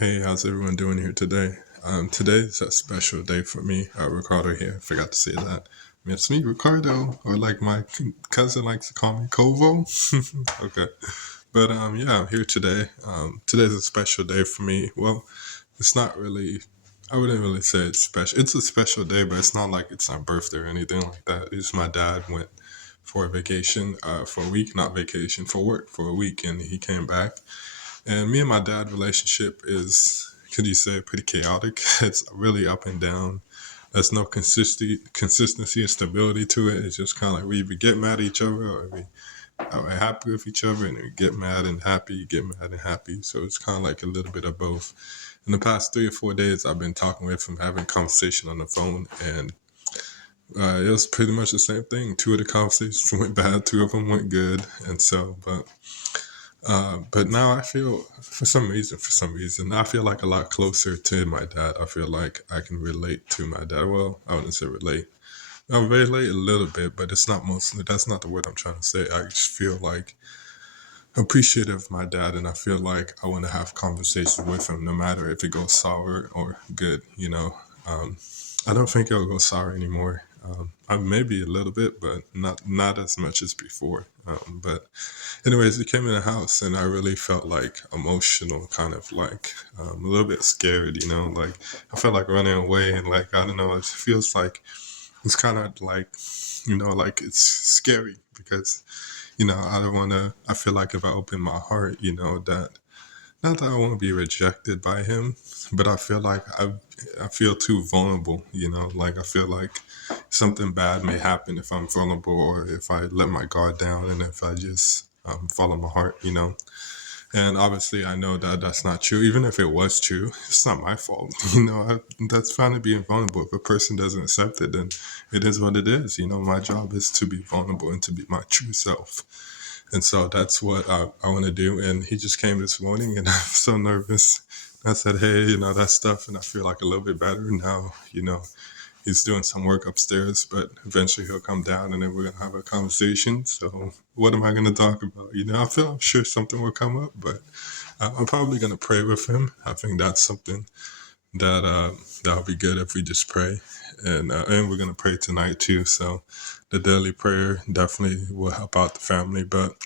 Hey, how's everyone doing here today? Today's a special day for me. Ricardo here. Forgot to say that. It's me, Ricardo, or like my cousin likes to call me, Kovo. Okay. But yeah, I'm here today. Today's a special day for me. Well, it's not really. I wouldn't really say it's special. It's a special day, but it's not like it's my birthday or anything like that. It's my dad went for a vacation, for a week, not vacation, for work for a week, and he came back. And me and my dad relationship is, could you say, pretty chaotic. It's really up and down. There's no consistency and stability to it. It's just kind of like we either get mad at each other or we are happy with each other, and we get mad and happy, get mad and happy. So it's kind of like a little bit of both. In the past 3 or 4 days, I've been talking with him, having conversation on the phone, and it was pretty much the same thing. Two of the conversations went bad, two of them went good, and so, but now I feel, for some reason, I feel like a lot closer to my dad. I feel like I can relate to my dad. Well, I wouldn't say relate. I relate a little bit, but it's not mostly. That's not the word I'm trying to say. I just feel like appreciative of my dad, and I feel like I want to have conversations with him, no matter if it goes sour or good. Um, I don't think it'll go sour anymore. I maybe a little bit, but not as much as before. But anyways, he came in the house, and I really felt like emotional, kind of like a little bit scared. Like I felt like running away, and like I don't know, it feels like it's kind of like like it's scary because I don't want to. I feel like if I open my heart, that not that I want to be rejected by him, but I feel like I feel too vulnerable. Like I feel like something bad may happen if I'm vulnerable or if I let my guard down and if I just follow my heart. And obviously, I know that that's not true. Even if it was true, it's not my fault. That's fine to be vulnerable. If a person doesn't accept it, then it is what it is. My job is to be vulnerable and to be my true self. And so that's what I want to do. And he just came this morning, and I'm so nervous. I said, hey, that stuff. And I feel like a little bit better now. He's doing some work upstairs, but eventually he'll come down and then we're going to have a conversation. So what am I going to talk about? I'm sure something will come up, but I'm probably going to pray with him. I think that's something that'll be good if we just pray. And we're going to pray tonight too. So the daily prayer definitely will help out the family. But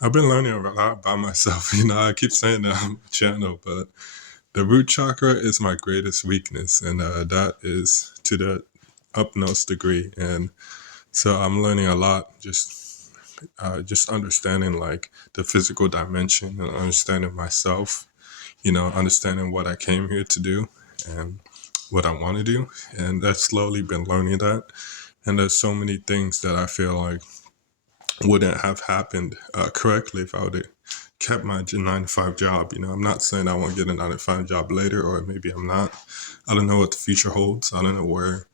I've been learning a lot by myself. I keep saying that I'm a channel, but the root chakra is my greatest weakness, and that is to the utmost degree. And so I'm learning a lot, just understanding like the physical dimension and understanding myself. Understanding what I came here to do and what I want to do, and I've slowly been learning that. And there's so many things that I feel like wouldn't have happened correctly if I would have kept my 9 to 5 job. I'm not saying I won't get a 9 to 5 job later, or maybe I'm not. I don't know what the future holds. I don't know where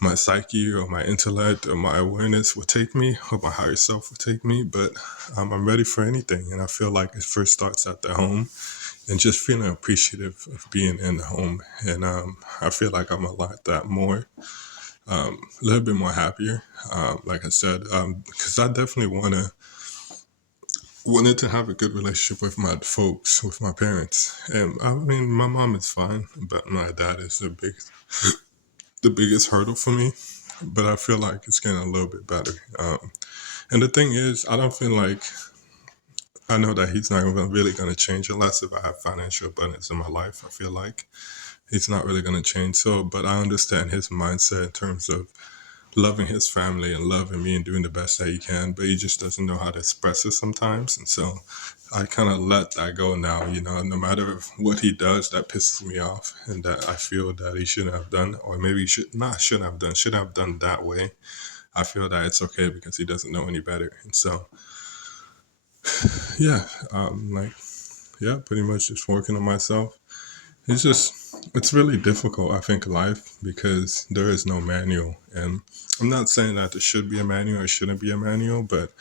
my psyche or my intellect or my awareness will take me, or my higher self will take me. But I'm ready for anything, and I feel like it first starts at the home, and just feeling appreciative of being in the home. And I feel like I'm a lot that more. A little bit more happier, like I said, because I definitely wanted to have a good relationship with my folks, with my parents. And I mean, my mom is fine, but my dad is the biggest hurdle for me. But I feel like it's getting a little bit better. And the thing is, I don't feel like I know that he's not really going to change unless if I have financial abundance in my life. I feel like he's not really going to change. So, but I understand his mindset in terms of loving his family and loving me and doing the best that he can, but he just doesn't know how to express it sometimes. And so I kind of let that go now, no matter what he does that pisses me off and that I feel that he shouldn't have done, or maybe shouldn't have done that way. I feel that it's okay because he doesn't know any better. And so, yeah, pretty much just working on myself. It's really difficult, I think, life because there is no manual. And I'm not saying that there should be a manual or shouldn't be a manual, but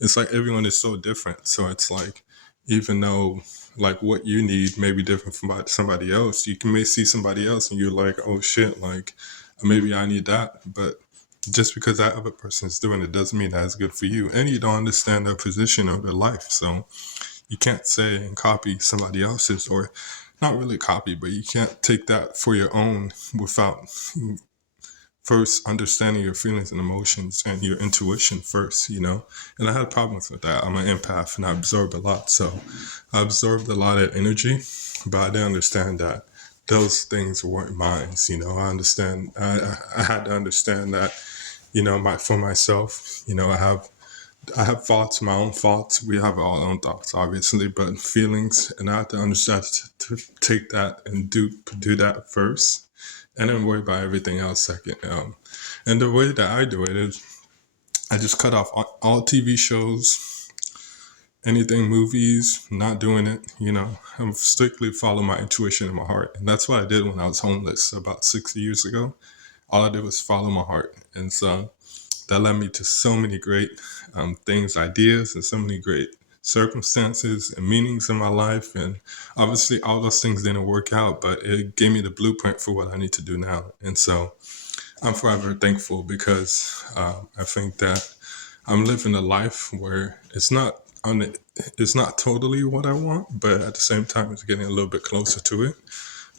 it's like everyone is so different. So it's like, even though like what you need may be different from somebody else, may see somebody else and you're like, oh shit, like maybe I need that. But just because that other person is doing it doesn't mean that's good for you. And you don't understand their position or their life. So you can't say and copy somebody else's or not really copy, but you can't take that for your own without first understanding your feelings and emotions and your intuition first, you know? And I had problems with that. I'm an empath and I absorb a lot. So I absorbed a lot of energy, but I didn't understand that those things weren't mine. You know, I had to understand that, you know, for myself, you know, I have thoughts, my own thoughts. We have our own thoughts, obviously, but feelings, and I have to understand to take that and do that first, and then worry about everything else second. And the way that I do it is I just cut off all TV shows, anything movies, not doing it. You know, I'm strictly follow my intuition and my heart, and that's what I did when I was homeless about 6 years ago. All I did was follow my heart, and so that led me to so many great things, ideas, and so many great circumstances and meanings in my life. And obviously, all those things didn't work out, but it gave me the blueprint for what I need to do now. And so I'm forever thankful because I think that I'm living a life where it's not totally what I want, but at the same time, it's getting a little bit closer to it.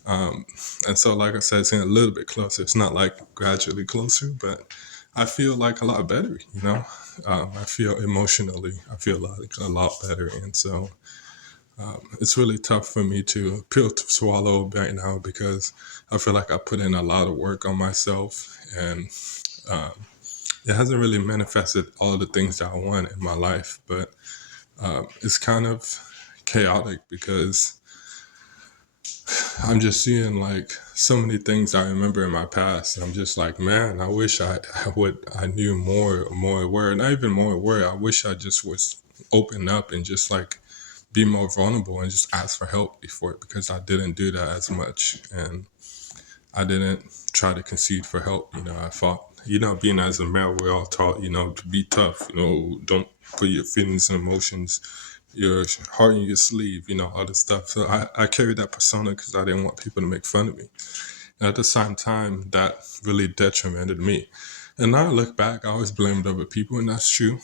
And so, like I said, it's getting a little bit closer. It's not like gradually closer, but I feel like a lot better, you know? I feel emotionally, I feel like a lot better. And so it's really tough for me to pill to swallow right now because I feel like I put in a lot of work on myself and it hasn't really manifested all the things that I want in my life. But it's kind of chaotic because I'm just seeing like so many things I remember in my past. And I'm just like, man, I wish I knew more aware, not even more aware. I wish I just was open up and just like be more vulnerable and just ask for help before because I didn't do that as much. And I didn't try to concede for help. You know, I thought, you know, being as a male, we're all taught, you know, to be tough, you know, don't put your feelings and emotions, your heart in your sleeve, you know, all this stuff. So I carried that persona because I didn't want people to make fun of me. And at the same time, that really detrimented me. And now I look back, I always blamed other people, and that's true.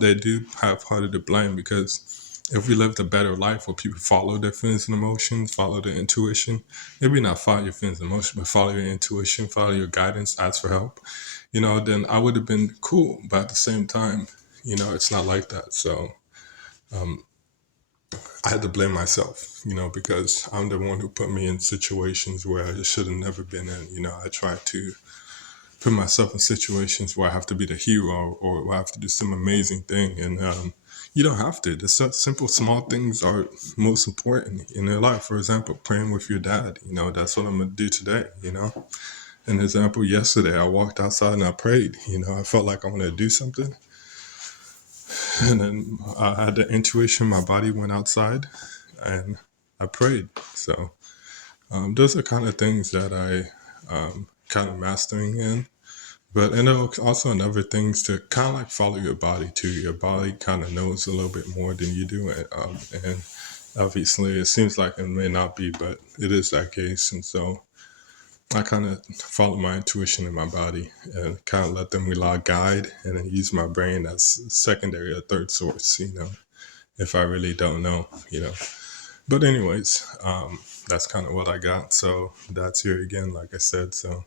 They do have part of the blame because if we lived a better life where people follow their feelings and emotions, follow their intuition, maybe not follow your feelings and emotions, but follow your intuition, follow your guidance, ask for help, you know, then I would have been cool. But at the same time, you know, it's not like that. So I had to blame myself, you know, because I'm the one who put me in situations where I should have never been in. You know, I tried to put myself in situations where I have to be the hero or where I have to do some amazing thing. And you don't have to. The simple, small things are most important in your life. For example, praying with your dad. You know, that's what I'm going to do today, you know. An example, yesterday I walked outside and I prayed. You know, I felt like I wanted to do something. And then I had the intuition, my body went outside and I prayed. So those are kind of things that I kind of mastering in. But and also another things to kind of like follow your body too. Your body kind of knows a little bit more than you do, and obviously it seems like it may not be, but it is that case. And so I kind of follow my intuition in my body and kind of let them rely guide, and then use my brain as secondary or third source. You know, if I really don't know, you know. But anyways, that's kind of what I got. So that's here again, like I said. So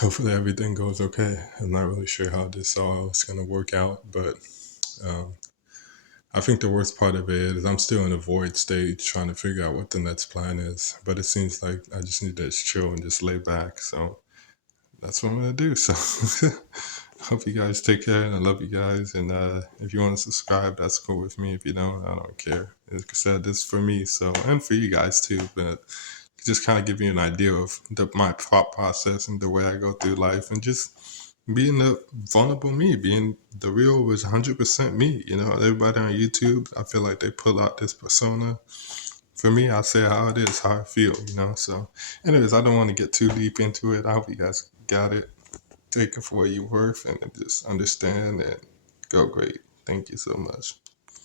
hopefully everything goes okay. I'm not really sure how this all is going to work out, but um, I think the worst part of it is I'm still in a void stage trying to figure out what the next plan is. But it seems like I just need to just chill and just lay back. So that's what I'm going to do. So hope you guys take care and I love you guys. And if you want to subscribe, that's cool with me. If you don't, I don't care. Like I said, this is for me. So, and for you guys too. But just kind of give you an idea of my thought process and the way I go through life and just being the vulnerable me, being the real was 100% me. You know, everybody on YouTube, I feel like they pull out this persona. For me, I say how it is, how I feel, you know. So, anyways, I don't want to get too deep into it. I hope you guys got it. Take it for what you're worth and just understand and go great. Thank you so much.